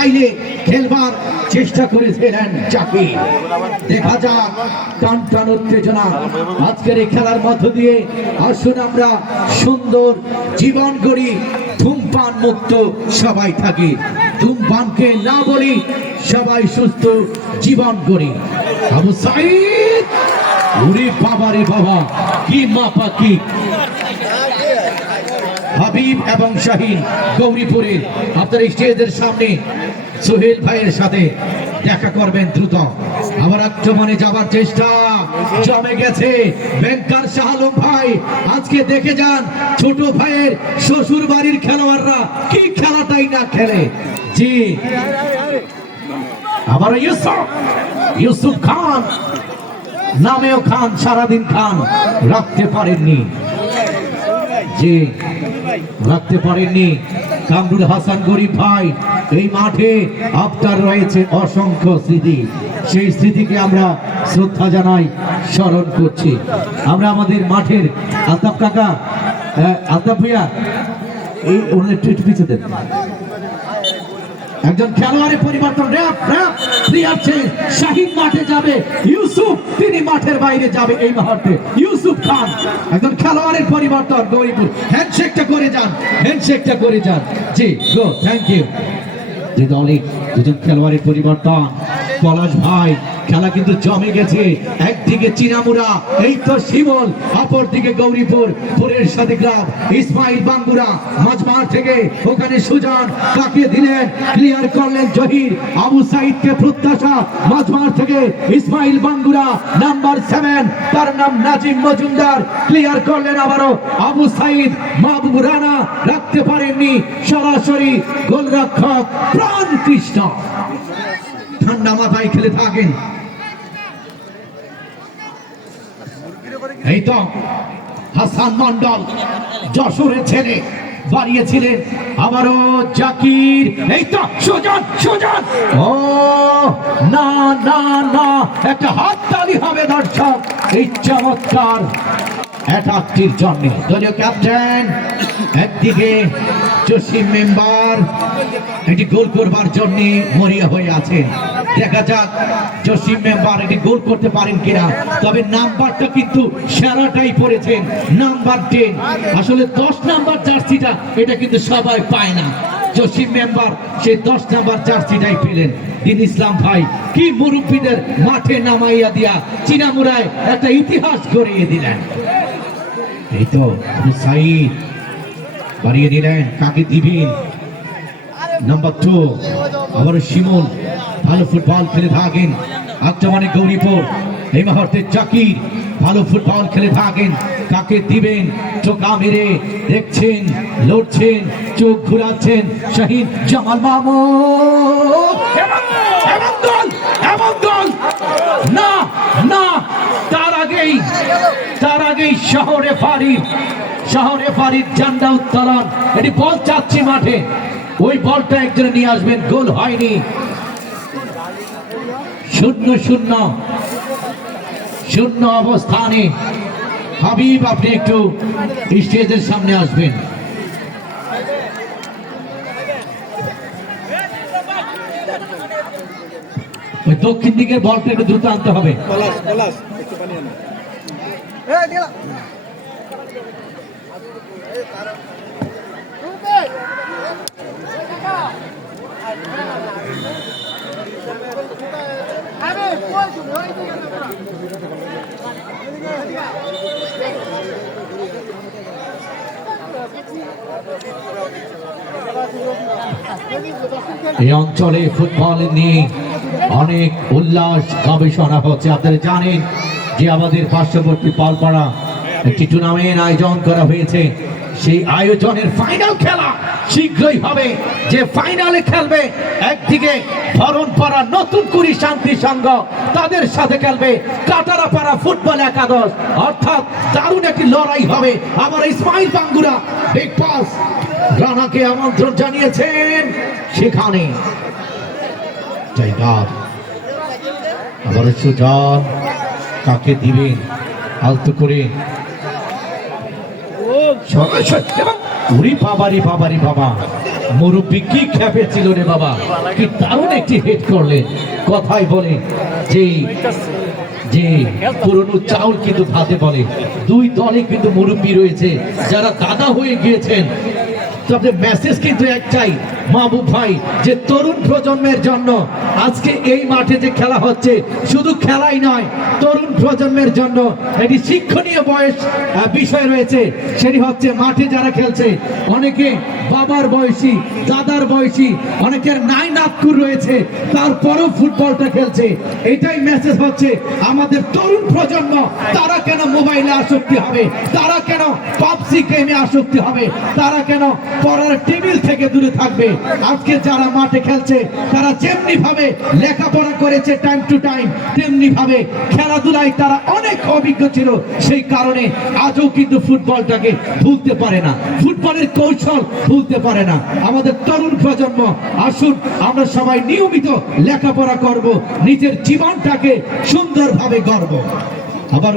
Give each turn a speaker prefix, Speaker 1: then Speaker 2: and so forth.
Speaker 1: স্টাইলে খেলবার চেষ্টা করেছিলেন জাকির। দেখা যাক, টান টান উত্তেজনা। আজকের এই খেলার মধ্য দিয়ে আসুন আমরা সুন্দর জীবন গড়ি, ধূমপান মুক্ত সবাই থাকি। ধূমপানকে না বলি সবাই সুস্থ জীবন গড়ি। আবু সাইদ ওরে বাবা রে বাবা, কি মাপা কি হাবিব এবং শাহিন গৌরীপুরের আপনার স্টেজের সামনে সোহেল ভাইয়ের সাথে দেখা করবেন দ্রুত। আবার আক্রমণে যাবার চেষ্টা। জমে গেছে ব্যাংকার শাহালম ভাই। আজকে দেখে যান ছোট ভাইয়ের শ্বশুর বাড়ির খেলোয়াড়রা কি খেলাটাই না খেলে। জি। আবার ইউসুফ। ইউসুফ খান। নামেও খান, সারাদিন খান। রাখতে পারেননি। জি। রাখতে পারেননি। কামরুল হাসান গরিব ভাই, এই মাঠে আপনার রয়েছে অসংখ্য স্মৃতি। সেই স্মৃতিকে আমরা শ্রদ্ধা জানাই, স্মরণ করছি। আমরা আমাদের মাঠের আলতাফ কাকা আলতাফ ভাইয়া, এই ওনাদের একটু পিছিয়ে দেন। একজন খেলোয়াড়ের পরিবর্তন, র্যাপ র্যাপ প্লেয়ার চেঞ্জ শাহিন মাঠে যাবে, ইউসুফ, তিনি মাঠের বাইরে যাবে এই মুহূর্তে। ইউসুফ খান, একজন খেলোয়াড়ের পরিবর্তন গরিপুর হ্যান্ডশেকটা করে যান হ্যান্ডশেকটা করে যান। জি গো থ্যাংক ইউ যে দলে দুজন খেলোয়াড়ের পরিবর্তন। পলাশ ভাই, খেলা কিন্তু জমে গেছে। একদিকে চিনামুরা এই তো শিমল অপর দিকে গৌরীপুর, পুরের সাথে গ্রাম, ইসমাইল বাঙ্গুরা মাঝমার থেকে ওখানে সুজান কাকে দিলেন ক্লিয়ার করলেন জহির, আবু সাইদকে প্রত্যাশা মাঝমার থেকে ইসমাইল বাঙ্গুরা নাম্বার সেভেন তার নাম নাজিম মজুমদার ক্লিয়ার করলেন আবারও আবু সাইদ, মাহবুব রানা, রাখতে পারেননি, সরাসরি গোলরক্ষক প্রাণ কৃষ্ণ ঠান্ডা মাথায় খেলে থাকেন। এই তো হাসান মন্ডল যশোরের ছেলে বাড়িয়েছিলেন আবারও জাকির। এই তো সুজন সুজন। ও, না না না, একটা হাত তালি হবে দর্শক, এই চমৎকার অ্যাটাকটির জন্য। দলীয় ক্যাপ্টেন একদিকে জসিম মেম্বার, এটি গোল করবার জন্য মরিয়া হয়ে আছেন দেখা যাক জসিম মেম্বার এটি গোল করতে পারেন কিনা। তবে নাম্বারটা কিন্তু সেরাটাই পড়েছেন নাম্বার টেন। আসলে দশ নাম্বার জার্সিটা এটা কিন্তু সবাই পায় না। জসিম মেম্বার সেই দশ নাম্বার জার্সিটাই পেলেন। দিন ইসলাম ভাই, কি মুরব্বীদের মাঠে নামাইয়া দিয়া চিনামুরায় একটা ইতিহাস গড়িয়ে দিলেন। এই তো, সাইদ বাড়িয়ে দিলেন কাকে দিবেন নাম্বার টু আবার শিমুল ভালো ফুটবল খেলে থাকেন। আক্রমণে গৌরীপুর এই মুহূর্তে জাকির ভালো ফুটবল খেলে থাকেন। কাকে দিবেন? চোখা মেরে দেখছেন লড়ছেন চোখ ঘুরাচ্ছেন শাহিদ জামাল এমন এমন গোল না না আগেই তার আগেই শহরে ফারিদ শহরে ফারিদ ঝান্ডা উত্তোলন। এটি বল চাচ্ছি মাঠে। ওই বলটা একজনে নিয়ে আসবেন, গোল হয়নি। শূন্য শূন্য শূন্য অবস্থানে। হাবিব, আপনি একটু স্টেজের সামনে আসবেন। দক্ষিণ দিকের বলটা একটু দ্রুত আনতে হবে
Speaker 2: পলাশ পলাশ একটু পানি আনো
Speaker 1: এই অঞ্চলে ফুটবল নিয়ে অনেক উল্লাস গবেষণা হচ্ছে। আপনারা জানেন যে আমাদের পার্শ্ববর্তী পালপাড়া একটি টুর্নামেন্ট আয়োজন করা হয়েছে, সেই আয়োজনের ফাইনাল খেলা শীঘ্রই হবে। যে ফাইনালে খেলবে, একদিকে ভরণপাড়া নতুন কুড়ি শান্তি সংঘ, তাদের সাথে খেলবে কাটারাপাড়া ফুটবল একাদশ। অর্থাৎ দারুণ একটি লড়াই হবে। আমার ইসমাইল বাঙ্গুরা বিগ পাস রানাকে আমন্ত্রণ জানিয়েছেন সেখানে। আবার সুজন। কাকে দিবেন আলতো করে। উরি বাবারি বাবারি বাবা মুরব্বী কি খেপে ছিল রে বাবা? কি দারুণ একটি হেড করলেন। কথাই বলে যে যে পুরনো চাউল কিন্তু ভাতে বলে। দুই দলে কিন্তু মুরব্বী রয়েছে। যারা দাদা হয়ে গিয়েছেন। তবে মেসেজ কিন্তু একটাই মাহবুব ভাই, যে তরুণ প্রজন্মের জন্য আজকে এই মাঠে যে খেলা হচ্ছে, শুধু খেলাই নয়, তরুণ প্রজন্মের জন্য এটি শিক্ষণীয় বয়স বিষয় রয়েছে। সেটি হচ্ছে মাঠে যারা খেলছে, অনেকে বাবার বয়সী, দাদার বয়সী, অনেকের নাই নাতকুর রয়েছে, তারপরেও ফুটবলটা খেলছে। এটাই মেসেজ হচ্ছে, আমাদের তরুণ প্রজন্ম, তারা কেন মোবাইলে আসক্তি হবে? তারা কেন পাবজি গেমে আসক্তি হবে? তারা কেন পড়ার টেবিল থেকে দূরে থাকবে? আজকে যারা মাঠে খেলছে, তারা যেমনি ভাবে লেখাপড়া করেছে টাইম টু টাইম তেমনি ভাবে খেলাধুলায় তারা অনেক অভিজ্ঞ ছিল, সেই কারণে আজও কিন্তু ফুটবলটাকে ভুলতে পারে না। ফুটবলের কৌশল ভুলতে পারে না। আমাদের তরুণ প্রজন্ম, আসুন আমরা সবাই নিয়মিত লেখাপড়া করব, নিজের জীবনটাকে সুন্দরভাবে গড়ব। আবার